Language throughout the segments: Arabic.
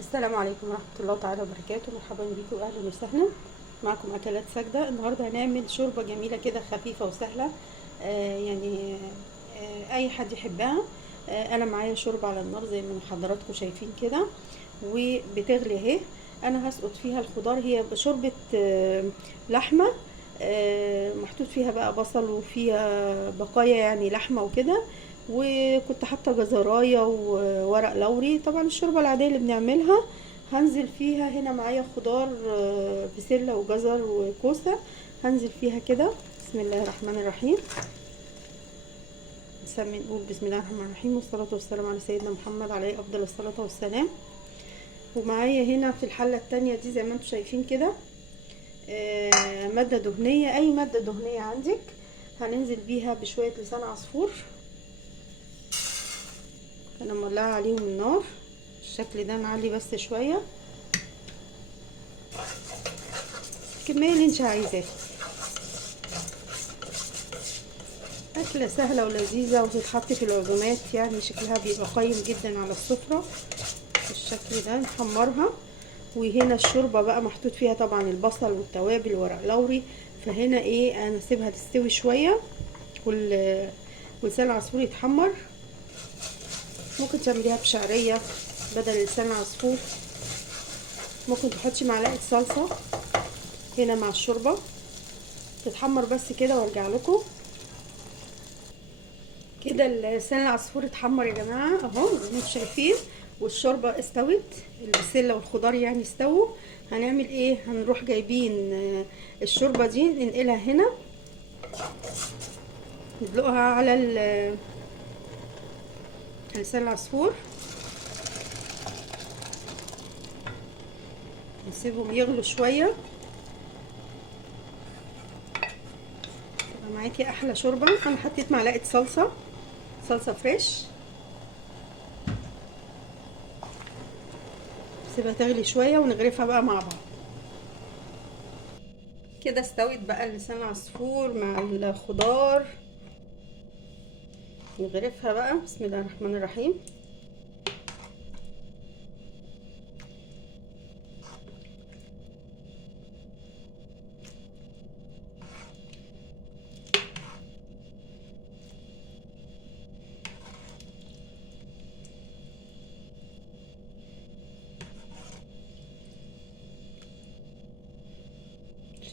السلام عليكم ورحمة الله تعالى وبركاته. مرحبا بيكم واهلا وسهلا. معكم اكلات ساجدة. النهارده هنعمل شوربة جميلة كده خفيفة وسهلة. يعني اي حد يحبها. انا معايا شوربة على النار زي ما حضراتكم شايفين كده، وبتغلي اهي. انا هسقط فيها الخضار. هي شوربة لحمة، محطوط فيها بقى بصل وفيها بقايا يعني لحمة وكده، وكنت حاطه جزرايه وورق لوري. طبعا الشوربه العاديه اللي بنعملها. هنزل فيها هنا معايا خضار، بسله وجزر وكوسه. هنزل فيها كده. بسم الله الرحمن الرحيم. نسمي نقول بسم الله الرحمن الرحيم، والصلاه والسلام على سيدنا محمد عليه افضل الصلاه والسلام. ومعايا هنا في الحله التانية دي زي ما انتم شايفين كده ماده دهنيه، اي ماده دهنيه عندك. هننزل بيها بشويه لسان عصفور. انا مولعه عليهم النار بالشكل ده، نعلي بس شويه الكميه اللي انت عايزاها. اكله سهله ولذيذه وتتحط في العزومات، يعني شكلها بيبقى قيم جدا على السفره بالشكل ده. نحمرها. وهنا الشوربه بقى محطوط فيها طبعا البصل والتوابل وورق لوري. فهنا ايه، انا اسيبها تستوي شويه ولسان العصفور يتحمر. ممكن تعمليها بشعريه بدل لسان العصفور. ممكن تحطي معلقه صلصه هنا مع الشوربه تتحمر بس كده، وارجع لكم. كده لسان العصفور اتحمر يا جماعه اهو زي ما انتم شايفين، والشوربه استوت، البسله والخضار يعني استووا. هنعمل ايه؟ هنروح جايبين الشوربه دي ننقلها هنا، ندلقها على لسان العصفور، نسيبهم يغلوا شويه. يبقى معاكي احلى شوربه. انا حطيت معلقه صلصه فريش. سيبها تغلي شويه ونغرفها بقى مع بعض. كده استوت بقى لسان العصفور مع الخضار. نغرفها بقى. بسم الله الرحمن الرحيم.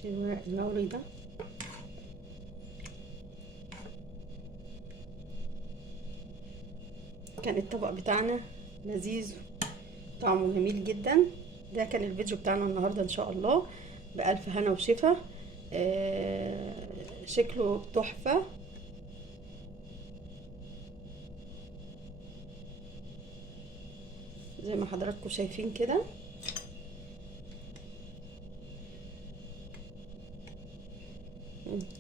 شيل ورق اللوري ده. كان الطبق بتاعنا لذيذ، طعمه جميل جدا. ده كان الفيديو بتاعنا النهارده ان شاء الله. بألف هنا وشفا. شكله تحفة. زي ما حضراتكم شايفين كده.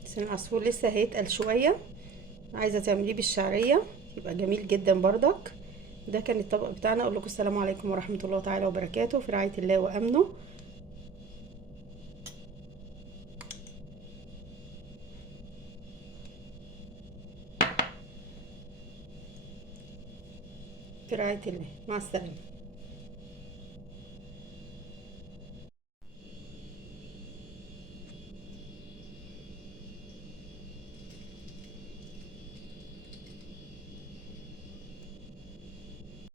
لسان العصفور لسه هيتقل شوية. عايزة تعمليه بالشعرية يبقى جميل جدا بردك. ده كان الطبق بتاعنا. اقول لكم السلام عليكم ورحمة الله تعالى وبركاته، في رعاية الله وامنه. في رعاية الله، مع السلامة.